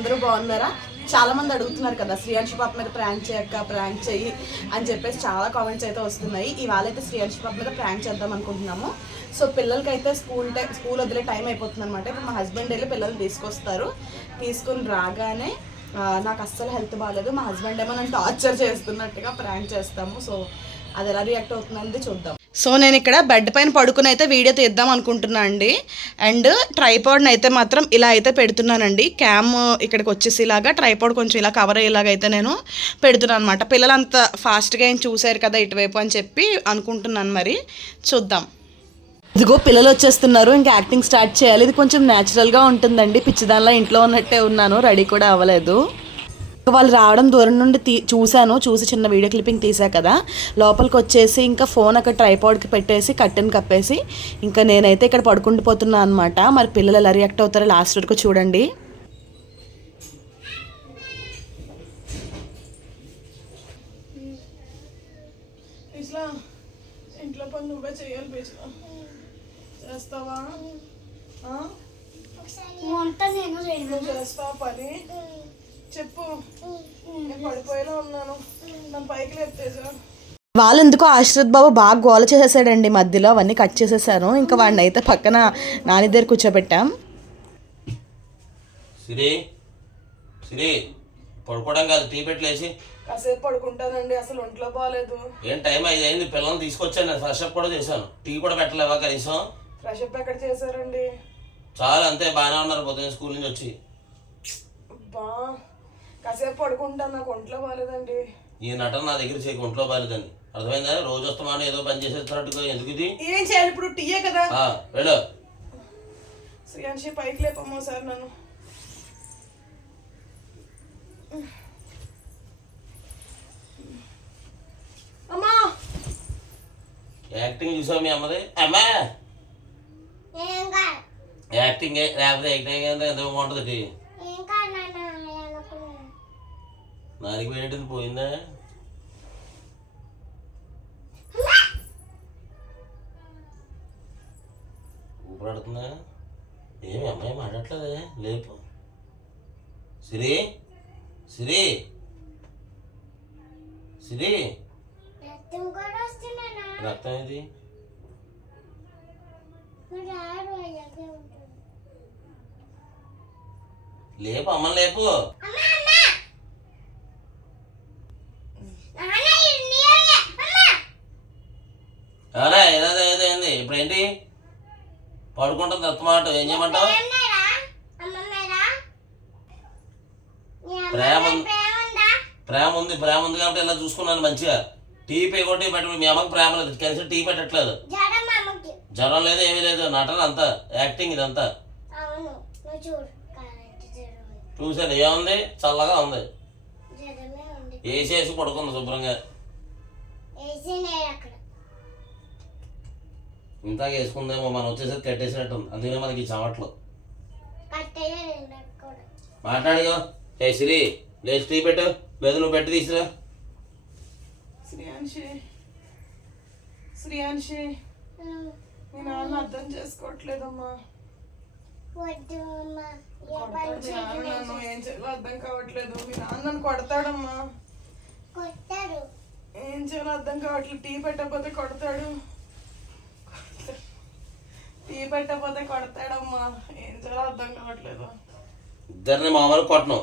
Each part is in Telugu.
అందరూ బాగున్నారా? చాలా మంది అడుగుతున్నారు కదా శ్రీయాంశి పాప మీద ప్రాంక్ చేయక్క ప్రాంక్ చేయి అని చెప్పేసి చాలా కామెంట్స్ అయితే వస్తున్నాయి. ఇవాళ అయితే శ్రీయాంశి పాప మీద ప్రాంక్ చేద్దాం అనుకుంటున్నాము. సో పిల్లలకైతే స్కూల్ టైం స్కూల్ వదిలే టైం అయిపోతుంది అనమాట ఇప్పుడు మా హస్బెండ్ వెళ్ళి పిల్లలు తీసుకొస్తారు. తీసుకుని రాగానే నాకు అస్సలు హెల్త్ బాగాలేదు మా హస్బెండ్ ఏమో నన్ను టార్చర్ చేస్తున్నట్టుగా ప్రాంక్ చేస్తాము. సో అది ఎలా రియాక్ట్ అవుతుందని చూద్దాం. సో నేను ఇక్కడ బెడ్ పైన పడుకుని అయితే వీడియో తీద్దాం అనుకుంటున్నా అండి. అండ్ ట్రైపాడ్ని అయితే మాత్రం ఇలా అయితే పెడుతున్నానండి. క్యామ్ ఇక్కడికి వచ్చేసి ఇలాగా ట్రైపాడ్ కొంచెం ఇలా కవర్ అయ్యేలాగా అయితే నేను పెడుతున్నాను అనమాట పిల్లలు అంత ఫాస్ట్గా ఏం చూశారు కదా ఇటువైపు అని చెప్పి అనుకుంటున్నాను మరి. చూద్దాం. ఇదిగో పిల్లలు వచ్చేస్తున్నారు. ఇంకా యాక్టింగ్ స్టార్ట్ చేయాలి. ఇది కొంచెం న్యాచురల్గా ఉంటుందండి. పిచ్చిదానిలా ఇంట్లో ఉన్నట్టే ఉన్నాను. రెడీ కూడా అవ్వలేదు. వాళ్ళు రావడం దూరం నుండి తీ చూశాను. చూసి చిన్న వీడియో క్లిప్పింగ్ తీసా కదా. లోపలికి వచ్చేసి ఇంకా ఫోన్ అక్కడ ట్రైపాడ్కి పెట్టేసి కట్టెన్ కప్పేసి ఇంకా నేనైతే ఇక్కడ పడుకుండిపోతున్నా అనమాట మరి పిల్లలు ఎలా రియాక్ట్ అవుతారో లాస్ట్ వరకు చూడండి. ఇట్లా ఇంట్లో పని నువ్వే చేయాలి చేస్తావా? వంట నేను చేస్తావా పని? చెప్పు. నేను పడిపోయేలా ఉన్నాను. నన్ను పైకి లేపుతేజా వాళ్ళు ఎందుకో ఆశ్రిత్ బాబు బాగా గోల చేసేసాడండి మధ్యలో. అవన్నీ కట్ చేసేసాను. ఇంకా వాడిని అయితే పక్కన నాని దగ్గర కూర్చోబెట్టాం. సిరి. సిరి పడుకోవడం కాదు టీ పెట్టలేసి కాసేపు పడుకుంటానండి అసలు ఒంట్లో బాగాలేదు. ఏం టైం ఐదు అయింది. పిల్లల్ని తీసుకొచ్చాను. నేను ఫ్రెష్ అప్ కూడా చేశాను. టీ కూడా పెట్టలేవా కనీసం? ఫ్రెష్ అప్ ఎక్కడ చేశారండి? చాలా అంతే. బాగానే ఉన్నారు. పొద్దున్న స్కూల్ నుంచి వచ్చి. బా కాసేపు పడుకుంటాను నాకు ఒంట్లో బాగాలేదండి ఈ నటన నా దగ్గర చేయకు ఒంట్లో బాలేదని అర్థమైందా? రోజు వస్తామని ఏదో పని చేసేస్తున్నట్టుగా ఎందుకు ఇది? ఏం చేయాలి ఇప్పుడు? టీయే కదా. ఆ, వెళ్ళు. శ్రీయాంశి పైకి లేపమ్మా సార్ నన్ను. అమ్మా! యాక్టింగ్ చూసావు మీ అమ్మది? అమ్మా! ఏం యాక్టింగ్ లేకపోతే యాక్టింగ్ ఎంత ఎంత బాగుంటుంది టీ ఏం కాదు నాన్న అనుకున్నాను నాలుగు పోయినట్టు పోయిందా? ఊపిరాడుతుందా? ఏమి అమ్మాయి మాట్లాడట్లేదే లేపు. సిరి సిరి. సిరి. రక్తం ఉంటుంది. లేపు అమ్మని లేపు అమ్మా అమ్మా నాన్న ఇది నీయే అమ్మా అవునా ఏదో ఏదో ఏంది ఇప్పుడు ఏంటి? పడుకుంటుంది అత్తమాట ఏం చేయమంటావు? ప్రేమ. ప్రేమ ఉందా ప్రేమ ఉంది కాబట్టి ఇలా చూసుకున్నాను మంచిగా. టీ పే కొట్టి పెట్ట మీ అమ్మకి ప్రేమ లేదు. కలిసి టీ పెట్టట్లేదు. జ్వరం లేదు ఏమీ లేదు. నటన అంతా యాక్టింగ్ ఇదంతా. చూసాను ఏముంది? చల్లగా ఉంది. వేసేసి పడుకుంది శుభ్రంగా. ఇంత వేసుకుందేమో మనం వచ్చేసరికి కట్టేసినట్టు ఉంది. అందుకనే మనకి కూడా మాట్లాడియో ఏ సిరి లేచి టీ పెట్టు. లేదు నువ్వు పెట్టి తీసురా. శ్రీయాంశి శ్రీయాంశి మీ నాన్న అర్థం చేసుకోవట్లేదమ్మా. నాన్న ఏం చేయాలో అర్థం కావట్లేదు. మీ నాన్న నన్ను కొడతాడమ్మా. కొట్టారు ఏం చేయాలో అర్థం కావట్లేదు. టీ పెట్టకపోతే కొడతాడు. టీ పెట్టకపోతే కొడతాడమ్మా. ఏం చేయాలో అర్థం కావట్లేదు. ఇద్దరిని మామూలు కొట్టను.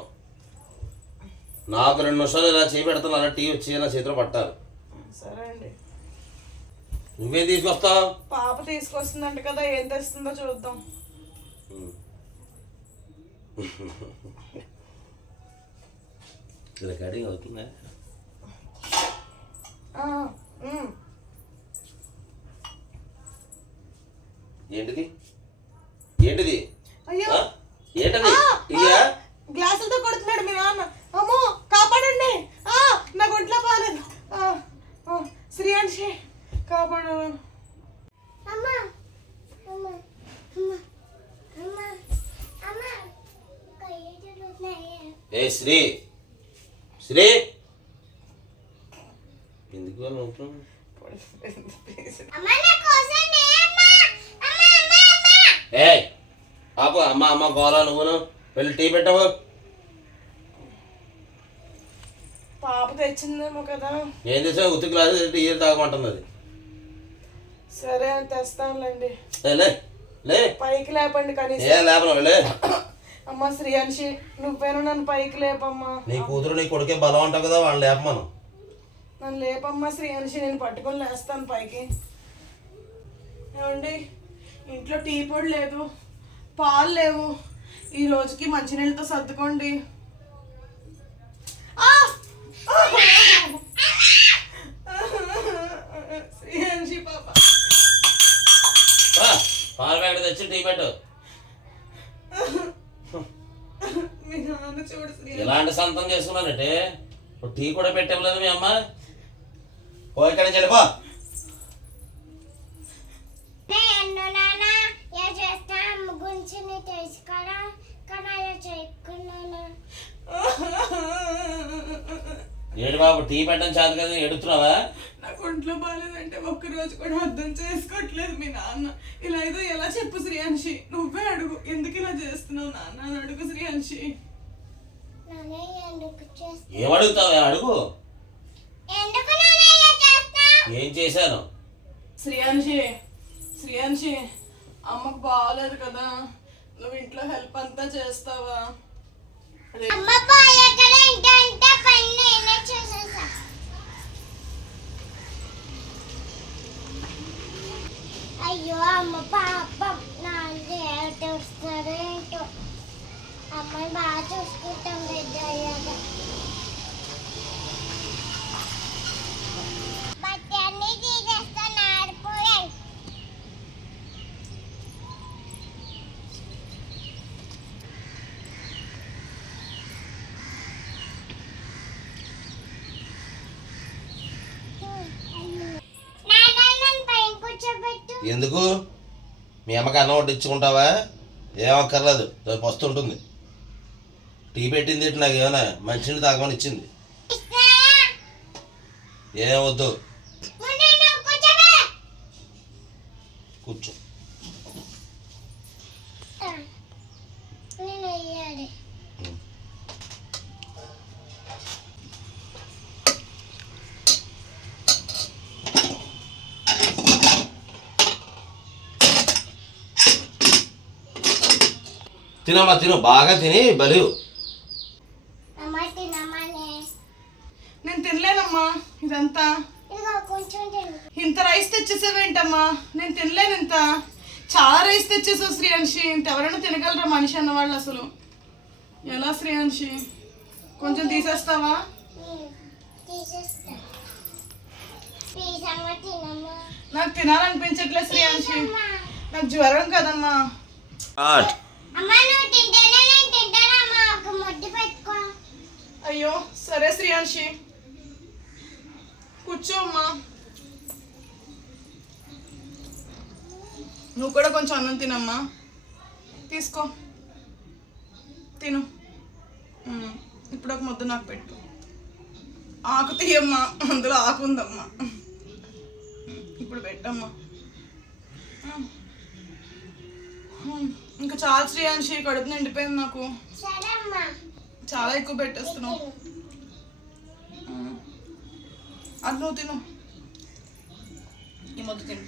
నాకు రెండు నిమిషాలు ఇలా చేయి పెడతాను అలా టీ వచ్చి నా చేతిలో పట్టాలి. సరే అండి. నువ్వేం తీసుకొస్తావు? పాప తీసుకొస్తుందంట కదా ఏం తెస్తుందో చూద్దాం. రికార్డింగ్ అవుతుందా ఆ, ఉమ్. ఏంటిది? ఏంటిది? ఏంటది? ఆ, గ్లాసులతో కొడుతున్నాడు మీ నాన్న. అమ్మో కాపాడండి. ఆ, నాకు ఒంట్లో బాగాలేదు ఆ, శ్రీయాంశి కాపాడు. అమ్మ అమ్మ అమ్మ అమ్మ అమ్మ కయ్య జరుగుతున్నాయి ఏ శ్రీ శ్రీ. ఎందుకు వాళ్ళు ఉంటున్నావు? అమ్మ నా కోసం ఏ ఆపు అమ్మ అమ్మ గోలా నువ్వును వెళ్ళి టీ పెట్టవు? పాప తెచ్చిందేమో కదా. ఏం చేసావు ఉత్తి గ్లాసు టీ తాగమంటుంది సరే అని తెస్తానులేండి. ఏ, లే లే. పైకి లేపండి కనీసం. ఏ లేపను లే. అమ్మ శ్రీయాంశి నువ్వేను నన్ను పైకి లేపమ్మా? నీ కూతురు నీ కొడుకే బలం అంటావు కదా వాళ్ళని లేపమను. నన్ను లేపమ్మా శ్రీయాంశి నేను పట్టుకొని లేస్తాను పైకి. ఏమండి? ఇంట్లో టీ పొడి లేదు పాలు లేవు. ఈ రోజుకి మంచినీళ్ళతో సర్దుకోండి. పాలు ప్యాకెట్ తెచ్చి టీ పెట్టు. మీ నాన్న చూడు శ్రీ ఇలాంటి సంతం చేసుకున్నానంటే ఇప్పుడు టీ కూడా పెట్టలేదు మీ అమ్మ. పో ఇక్కడి నుంచి వెళ్ళిపో. ఏడు బాబు టీ పెట్టడం చేత కదా ఎడుతున్నావా నాకు ఒంట్లో బాగాలేదంటే ఒక్క రోజు కూడా అర్థం చేసుకోవట్లేదు మీ నాన్న. ఇలా ఏదో ఎలా చెప్పు శ్రీయాంశి? నువ్వే అడుగు ఎందుకు ఇలా చేస్తున్నావు నాన్న అని అడుగు శ్రీయాంశి. ఏమడుగుతావా? అడుగు? ఏం చేశాను? శ్రీయాంశి శ్రీయాంశి. అమ్మకు బాగాలేదు కదా. నువ్వు ఇంట్లో హెల్ప్ అంతా చేస్తావా? అమ్మ అయ్యో అమ్మ పాపం. నాన్న ఏడుస్తారో ఏంటో అమ్మని బాగా చూసుకుంటాం పెద్ద అయ్యాక బట్టి అన్ని తీసేస్తాను ఆడిపోయాయి నాన్న నన్ను పైన కూర్చోబెట్టు ఎందుకు? మీ అమ్మకి అన్నం వడ్డించుకుంటావా ఏమక్కర్లేదు రేపు వస్తుంటుంది టీ పెట్టింది ఏంటి నాకు ఏమైనా మంచినీళ్ళు తాగమని ఇచ్చింది. ఇస్తారా? ఏం వద్దు. ముందు నువ్వు కూర్చోబె. కూర్చో ఆ, నేను వెయ్యాలి తినమ్మా తిను. బాగా తిని బలి. అమ్మ తినమని నేను తినలేనమ్మా ఇదంతా. ఇంత రైస్ తెచ్చేసావేంటమ్మా? నేను తినలేను ఇంత. చాలా రైస్ తెచ్చేసావు శ్రీయాంశి ఇంత ఎవరైనా తినగలరా మనిషి అన్నవాళ్ళు అసలు? ఎలా శ్రీయాంశి కొంచెం తీసేస్తావా? నాకు తినాలనిపించట్లేదు శ్రీయాంశి నాకు జ్వరం కదమ్మా. నేను అయ్యో సరే శ్రీయాంశి. కూర్చో అమ్మా. నువ్వు కూడా కొంచెం అన్నం తినమ్మా. తీసుకో. తిను. ఇప్పుడు ఒక ముద్ద నాకు పెట్టు. ఆకు తీయమ్మా అందులో ఆకు ఉందమ్మా. ఇప్పుడు పెట్టమ్మా. ఇంకా చాలా శ్రీయాంశి కడుపు నిండిపోయింది నాకు. చాలా ఎక్కువ పెట్టేస్తున్నావు. తిను. అది నువ్వు తిను. ఈ మొద్దు తిను.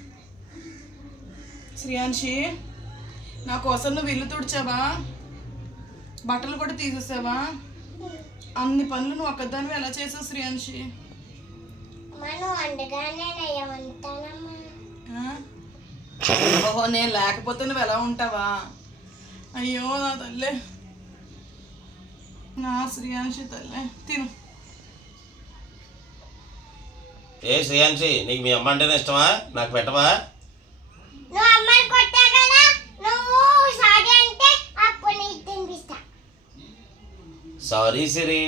శ్రీయాంశి నా కోసం నువ్వు ఇల్లు తుడిచావా? బట్టలు కూడా తీసేసావా? అన్ని పనులు నువ్వు ఒక్కదానివి ఎలా చేసావు శ్రీయాంశి? ఓహో నేను లేకపోతే నువ్వు ఎలా ఉంటావా? అయ్యో నా తల్లే నా శ్రీయాంశి తల్లే తిను ఏ శ్రేయాన్సి నీకు మీ అమ్మ అంటేనే ఇష్టమా నాకు పెట్టవా నువ్వు అమ్మని కొట్టా కదా నువ్వు సారీ సారీ సిరి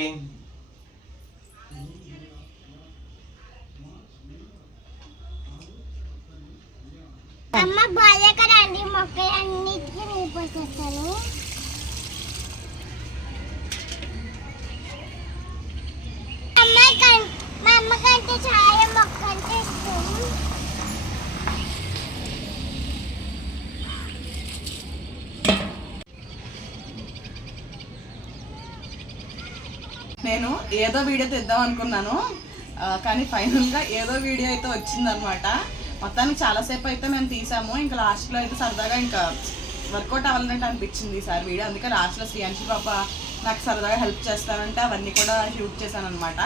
అమ్మ బాగా కదా అండి మొక్కలన్నిటికీ నీళ్ళు మా మొక్క అంటే ఇష్టం. నేను ఏదో వీడియో తెద్దాం అనుకున్నాను. కానీ ఫైనల్గా ఏదో వీడియో అయితే వచ్చిందనమాట మొత్తానికి చాలాసేపు అయితే మేము తీసాము. ఇంకా లాస్ట్లో అయితే సరదాగా ఇంకా వర్కౌట్ అవ్వాలంటే అనిపించింది ఈసారి వీడియో. అందుకే లాస్ట్లో శ్రీయాంశి పాప నాకు సరదాగా హెల్ప్ చేస్తానంటే అవన్నీ కూడా షూట్ చేశాను అనమాట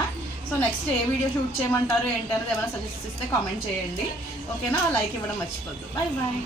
సో నెక్స్ట్ ఏ వీడియో షూట్ చేయమంటారు ఏంటి అనేది ఏమైనా సజెస్ట్ ఇస్తే కామెంట్ చేయండి. ఓకేనా? లైక్ ఇవ్వడం మర్చిపోద్దు. Bye bye